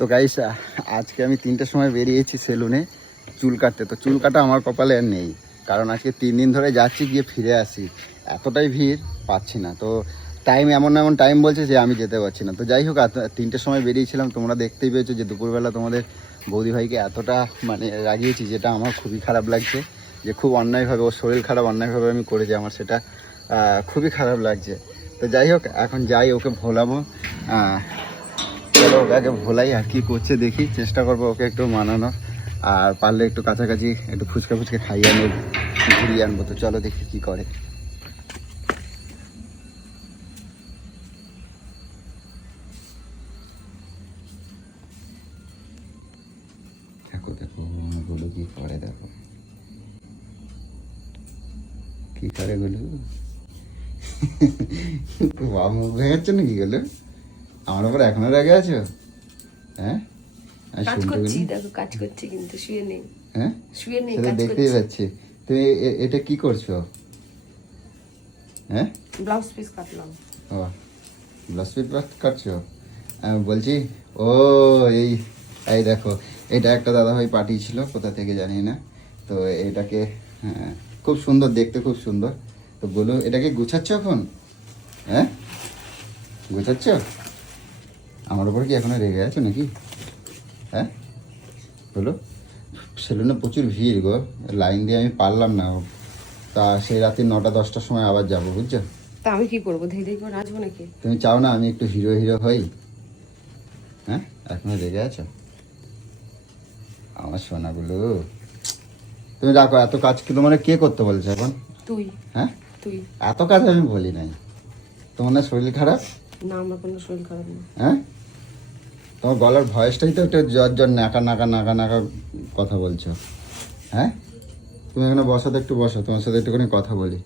তো গাইস আজকে আমি তিনটের সময় বেরিয়েছি সেলুনে চুল কাটতে। তো চুল কাটা আমার কপালে আর নেই। কারণ আজকে তিন দিন ধরে যাচ্ছি, গিয়ে ফিরে আসি। এতটাই ভিড়, পাচ্ছি না। তো টাইম এমন এমন টাইম বলছে যে আমি যেতে পারছি না। তো যাই হোক তিনটের সময় বেরিয়েছিলাম। তোমরা দেখতেই পেয়েছ যে দুপুরবেলা তোমাদের বৌদি ভাইকে এতটা মানে রাগিয়েছি যেটা আমার খুবই খারাপ লাগছে। যে খুব অন্যায়ভাবে, ওর শরীর খারাপ, অন্যায়ভাবে আমি করেছি। আমার সেটা খুবই খারাপ লাগছে। তো যাই হোক, এখন যাই, ওকে ভোলাবো। চলো ওকে আগে ভোলাই আর কি করছে দেখি, চেষ্টা করব ওকে একটু মানানোর। আর পারলে একটু কাছাকাছি একটু ফুচকা ফুচকা খাইয়ে আনব, ঘুরিয়ে আনব। তো চলো দেখি কি করে। দেখো কি করে, দেখো। কি করে গুলো বাবা মুখ ভেঙাচ্ছে নাকি গেলো আমার উপর এখনও রেগে আছো? হ্যাঁ? কাজ করছি দেখো কাজ করছি কিন্তু শুয়ে নেই। হ্যাঁ? শুয়ে নেই কাজ দেখতেই পাচ্ছি। তুমি এটা কি করছ? হ্যাঁ? ব্লাউজ পিস কাটলাম। ও ব্লাউজ পিট কাটছো? আমি বলছি ও এই এই দেখো এটা একটা দাদাভাই পাঠিয়েছিল কোথা থেকে জানি না। তো এটাকে হ্যাঁ, খুব সুন্দর দেখতে খুব সুন্দর। তো বলো এটাকে গুছাচ্ছ এখন? হ্যাঁ? গুছাচ্ছ? আমার উপর কি এখনও রেগে আছো নাকি? হ্যাঁ? বলো। সেলুনে প্রচুর ভিড় গো। লাইন দিয়ে আমি পারলাম না। তা সেই রাতে নটা দশটার সময় আবার যাব বুঝছ? তা আমি কি করব? ধীরে ধীরে করে নাচবো নাকি? তুমি চাও না আমি একটু হিরো হিরো হই? হ্যাঁ? এখনও রেগে আছো? আমার সোনাগুলো। তুমি রাখো এত কাজ কি তোমার কে করতে বলছে এখন? তুই। হ্যাঁ? তুই। এত কাজ আমি বলি নাই। তোমার শরীর খারাপ? না আমার কোনো শরীর খারাপ না। হ্যাঁ? তোমার গলার ভয়েসটাই তো একটা জ্বর জ্বর নাকা নাকা নাকা নাকা কথা বলছো। হ্যাঁ? তুমি এখানে বসো তো একটু বসো তোমার সাথে একটুখানি কথা বলি।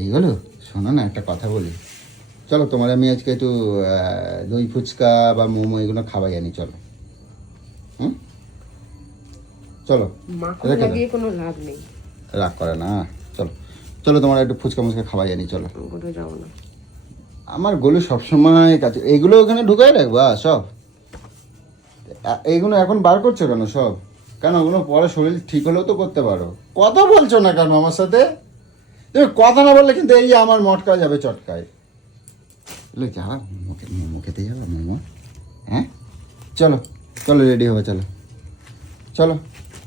এইগুলো শোনো না একটা কথা বলি। চলো তোমার আমি আজকে একটু দই ফুচকা বা মোমো এগুলো খাওয়াই আনি চলো। হুম? চলো কোনো লাভ নেই। রাগ করে না চলো। চলো তোমার একটু ফুচকা মুচকা খাওয়াই আনি চলো। আমার গলু সবসময় কাছে এইগুলো ওখানে ঢুকাই রাখবা সব। এইগুলো এখন বার করছ কেন সব? কেন ওগুলো পরে শরীর ঠিক হলেও তো করতে পারো। কথা বলছো না কেন আমার সাথে? তুমি কথা না বললে কিন্তু এই আমার মটকা যাবে চটকায়। এগুলো যাবা মোমো মোমো খেতে মোমো? হ্যাঁ? চলো চলো রেডি হবে চলো। চলো,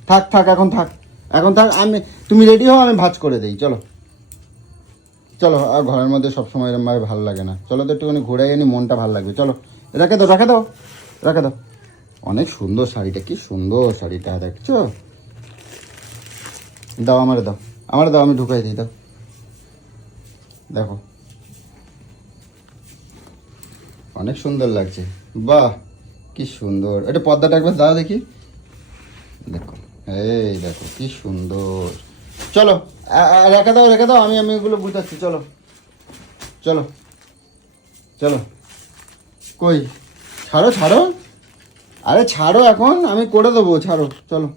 থাক থাক, এখন থাক। এখন থাক, আমি, তুমি রেডি হও, আমি ভাজ করে দিই, চলো। চলো, আর ঘরের মধ্যে সবসময় এরকম ভাবে ভালো লাগে না। চলো তো একটুখানি ঘুরে এনে মনটা ভালো লাগবে। চলো রেখে দাও রেখে দাও রেখে দাও। অনেক সুন্দর শাড়িটা, কি সুন্দর শাড়িটা, দেখছ? দাও, আমারে দাও আমারে দাও, আমি ঢুকাই দিই, দাও। দেখো। অনেক সুন্দর লাগছে। বাহ, কি সুন্দর। এটা পর্দাটা একবার দাও দেখি। দেখো, এই দেখো, কি সুন্দর। চলো রেখে দাও রেখে দাও, আমি আমি এগুলো বুঝাচ্ছি, চলো। চলো চলো। কই? ছাড়ো ছাড়ো। আরে ছাড়ো এখন আমি করে দেবো ছাড়ো চলো।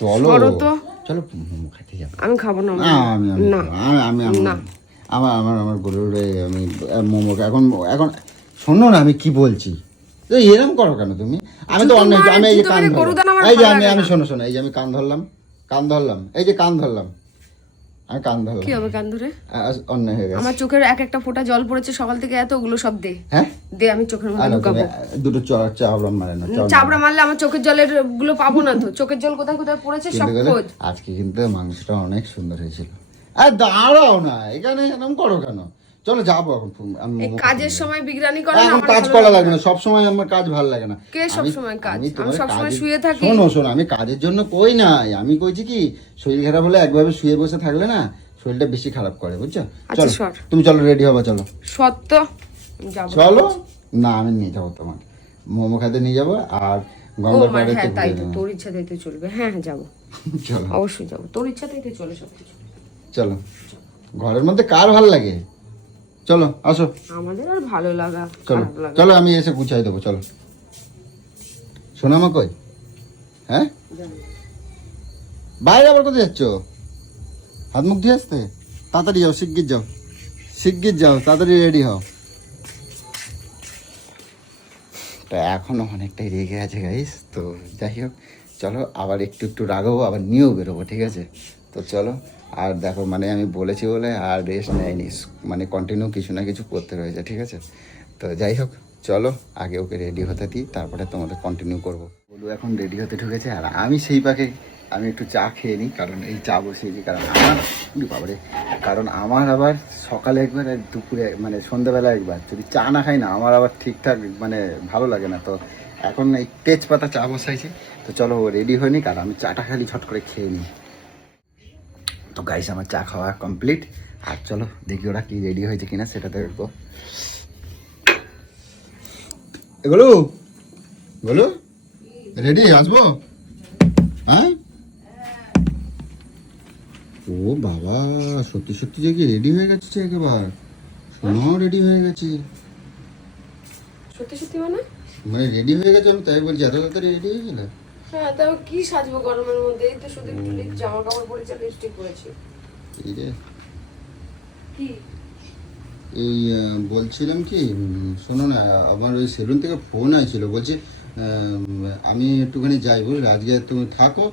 চলো। চলো মোমো খেতে যাব। আমি খাব না আমি আমি আমি। আমার আমার আমার গরুর আমি মোমো এখন এখন শোনো না আমি কি বলছি? তো এরকম করো কেন তুমি? আমি তো অন্য আমি এই যে কান আমার এই যে আমি আমি শোনো শোনো এই যে আমি কান ধরলাম কান ধরলাম এই যে কান ধরলাম। আমি কান কি হবে কান ধরে? অন্যায় হয়ে গেছে। আমার চোখের এক একটা ফোঁটা জল পড়েছে সকাল থেকে এত ওগুলো সব দে। হ্যাঁ? দে আমি চোখের মধ্যে ঢুকাবো দুটো চাবড়া মারে না চাবড়া মারলে আমার চোখের জলেরগুলো পাবো না তো। চোখের জল কোথায় কোথায় পড়েছে সব খোঁজ। আজকে কিন্তু মাংসটা অনেক সুন্দর হয়েছিল। আর দাঁড়াও না এখানে এরকম করো কেন? চলো যাব এখন আমি কাজের সময় বিগড়ানি করে আমার কাজ করা লাগে না সব সময় আমার কাজ ভালো লাগে না। কে সব আমি- সময় কাজ? আমি আমি সব সময় শুয়ে থাকি। শোনো শোনো আমি কাজের জন্য কই নাই। আমি কইছি কি শরীর খারাপ হলে একভাবে শুয়ে বসে থাকলে না শরীরটা বেশি খারাপ করে বুঝছ? আচ্ছা, চলো তুমি চলো রেডি হবা চলো। সত্য চলো? না আমি নিয়ে যাব তোমার মোমো খেতে নিয়ে যাব আর গঙ্গার পাড়ে হ্যাঁ তাই তো তোর ইচ্ছাতেই তো চলবে। হ্যাঁ হ্যাঁ যাব। চলো। অবশ্যই যাব। তোর ইচ্ছাতেই তো চলে সব কিছু চলো। ঘরের মধ্যে কার ভালো লাগে? চলো আসো। আমাদের আর ভালো লাগা চলো চলো আমি এসে গুছাই দেবো চলো। সোনামা কই? হ্যাঁ? বাইরে আবার কোথায় যাচ্ছ? হাত মুখ ধুয়ে আসতে? তাড়াতাড়ি যাও শিগগির যাও। শিগগির যাও তাড়াতাড়ি রেডি হও। তো এখনও অনেকটাই রেগে আছে গাইস তো যাই হোক চলো আবার একটু একটু রাগবো আবার নিয়েও বেরোবো ঠিক আছে? তো চলো আর দেখো মানে আমি বলেছি বলে আর রেস্ট নেয়নি। মানে কন্টিনিউ কিছু না কিছু করতে রয়েছে, ঠিক আছে? তো যাই হোক, চলো, আগে ওকে রেডি হতে দিই, তারপরে তোমাদের কন্টিনিউ করব। বলু এখন রেডি হতে ঢুকেছে, আর আমি সেই পাকে আমি একটু চা খেয়ে নিই, কারণ এই চা বসিয়েছি, কারণ আমার বাবারে, কারণ আমার আবার সকালে একবার আর দুপুরে মানে সন্ধ্যাবেলা একবার, যদি চা না খাই না, আমার আবার ঠিকঠাক মানে ভালো লাগে না। তো এখন এই তেজপাতা চা বসাইছি, তো চলো রেডি হয়ে নিক, আর আমি চাটা খালি ছট করে খেয়ে নিই। তো গাইস আমার চা খাওয়া কমপ্লিট আর চলো দেখি ওরা কি রেডি হয়েছে কিনা সেটা দেখব। এগুলো বলো রেডি আসব? হ্যাঁ? ও বাবা সত্যি সত্যি যে কি রেডি হয়ে গেছে একেবার। সোনাও রেডি হয়ে গেছে। সত্যি সত্যি মানে? মানে রেডি হয়ে গেছে আমি তাই বলছি এত তাড়াতাড়ি রেডি হয়ে গেলে? হ্যাঁ তাও কি সাজবো গরমের মধ্যে? এই তো শুধু একটু জামা কাপড় পরেছি লিপস্টিক পরেছি। এই রে কি? এই বলছিলাম কি শোনো না আমার ওই সেলুন থেকে ফোন আসছিল বলছি আমি একটুখানি যাই বুঝলে? আজকে তুমি থাকো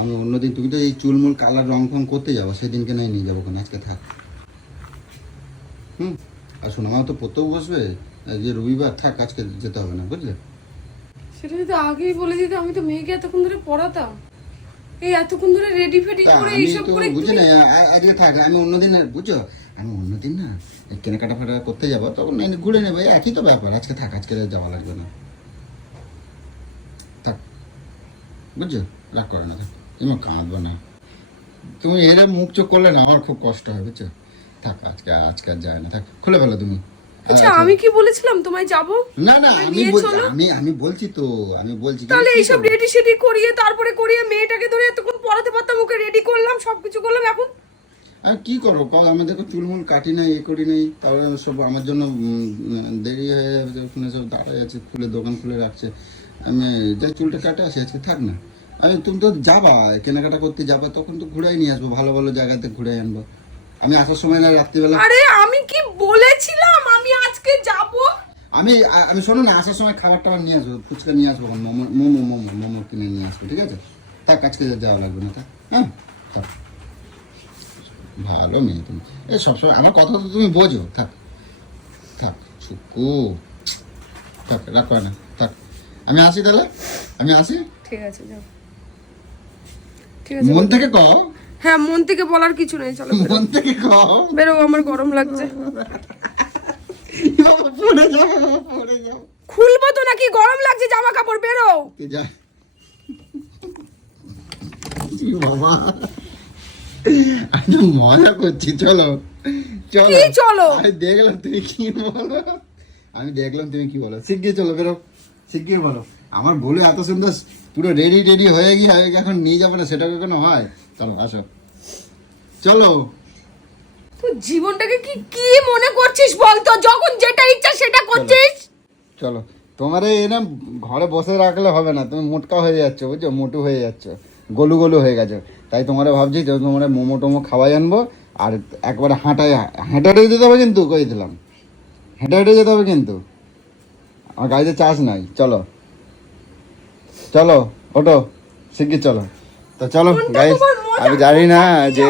আমি অন্যদিন তুমি তো এই চুলমুল কালার রং ফং করতে যাব সেদিনকে নাই নিয়ে যাব কেন? আজকে থাক। হুম? আর শোনো আমার তো পড়তেও বসবে যে রবিবার থাক আজকে যেতে হবে না বুঝলে? সেটা যদি আগেই বলে দিতে আমি তো মেয়েকে এতক্ষণ ধরে পড়াতাম। এই এতক্ষণ ধরে রেডি ফেডি করে এইসব করে বুঝি না আজকে থাক আমি অন্যদিন বুঝছ? আমি অন্যদিন না কেনাকাটা ফাটা করতে যাব তখন ঘুরে নেবে একই তো ব্যাপার আজকে থাক আজকে যাওয়া লাগবে না। থাক বুঝছ? রাগ করে না থাক তুমি কাঁদবো না। তুমি এরা মুখ চোখ করলে না আমার খুব কষ্ট হয় বুঝছ? থাক আজকে আজকে আর যায় না থাক খুলে ফেলো তুমি। আচ্ছা আমি কি বলেছিলাম তোমায় যাব? না না আমি আমি আমি বলছি তো আমি বলছি তাহলে কি এইসব রেডি সেডি করিয়ে তারপরে করিয়ে মেয়েটাকে ধরে এতক্ষণ পড়াতে পারতাম ওকে রেডি করলাম সবকিছু করলাম এখন? আর কি করব? কল আমি দেখো চুলমুল কাটি নাই এ করি নাই তারপরে সব আমার জন্য দেরি হয়ে যাবে ওখানে সব দাঁড়ায় আছে খুলে দোকান খুলে রাখছে। আমি যাই চুলটা কাটে আসি আজকে থাক না। আমি তুমি তো যাবা কেনাকাটা করতে যাবা তখন তো ঘুরাই নিয়ে আসব ভালো ভালো জায়গাতে ঘুরে আনব। আমি আসার সময় না রাত্রিবেলা আরে আমি কি বলেছিলাম? আমি আমি শোনো না আসার সময় খাবার টাবার নিয়ে আসব ফুচকা নিয়ে আসব মোমো মোমো মোমো মোমো কিনে নিয়ে আসব ঠিক আছে? থাক আজকে যাওয়া লাগবে না তা হ্যাঁ? থাক। ভালো মেয়ে তুমি। এ সবসময় আমার কথা তো তুমি বোঝো থাক থাক ছুকু থাক রাখো না থাক। আমি আসি তাহলে? আমি আসি? ঠিক আছে যাও। ঠিক আছে মন থেকে কও। হ্যাঁ মন থেকে বলার কিছু নেই চলো মন থেকে কও। বেরো আমার গরম লাগছে। বাবা, পড়ে যাও বাবা, পড়ে যাও খুলবো তো নাকি? গরম লাগছে জামা কাপড় বেরো। যা বাবা আমি মজা করছি চলো? চলো? কি চলো? আমি দেখলাম তুমি কি বলো। আমি দেখলাম তুমি কি বলো। শিগগির চলো বেরো। শিগগির বলো। আমার বলে এত সুন্দর পুরো রেডি রেডি হয়ে গিয়ে এখন নিয়ে যাবে না সেটা কখনো হয়? চলো আসো। চলো। জীবনটাকে কি কি মনে করছিস বলতো যখন যেটা ইচ্ছা সেটা করছিস। চলো। তোমার এনে ঘরে বসে রাখলে হবে না। তুমি মোটকা হয়ে যাচ্ছ বুঝছ? মোটু হয়ে যাচ্ছ। গলু গলু হয়ে গেছো। তাই তোমরা ভাবছি যে তোমার মোমো টোমো খাওয়াই আনব। আর একবারে হাঁটায় হেঁটে হেঁটে যেতে হবে কিন্তু কই দিলাম। হেঁটে হেঁটে যেতে হবে কিন্তু। আমার গাড়িতে চার্জ নাই। চলো। চলো ওটো শিগগির চলো। তো চলো মজা? আমি জানি না যে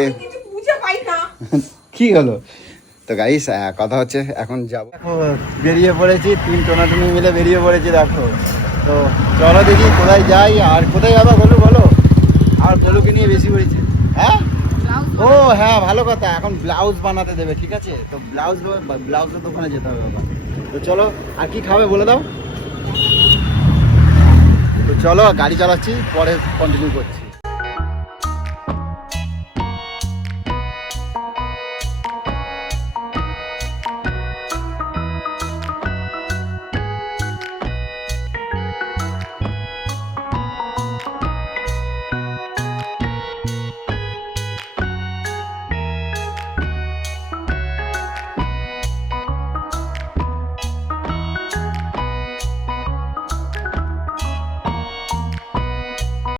কি হলো? তো গাইস কথা হচ্ছে এখন যাব। বেরিয়ে পড়েছি তিন টোনাটুনি মিলে বেরিয়ে পড়েছি দেখো। তো চলো দেখি কোথায় যাই আর কোথায় যাবা বলো বলো? আর বলুকে নিয়ে বেশি পড়েছে হ্যাঁ? ও হ্যাঁ ভালো কথা। এখন ব্লাউজ বানাতে দেবে ঠিক আছে? তো ব্লাউজ ব্লাউজের দোকানে যেতে হবে বাবা তো চলো আর কি খাবে বলে দাও? তো চলো গাড়ি চালাচ্ছি পরে কন্টিনিউ করছি।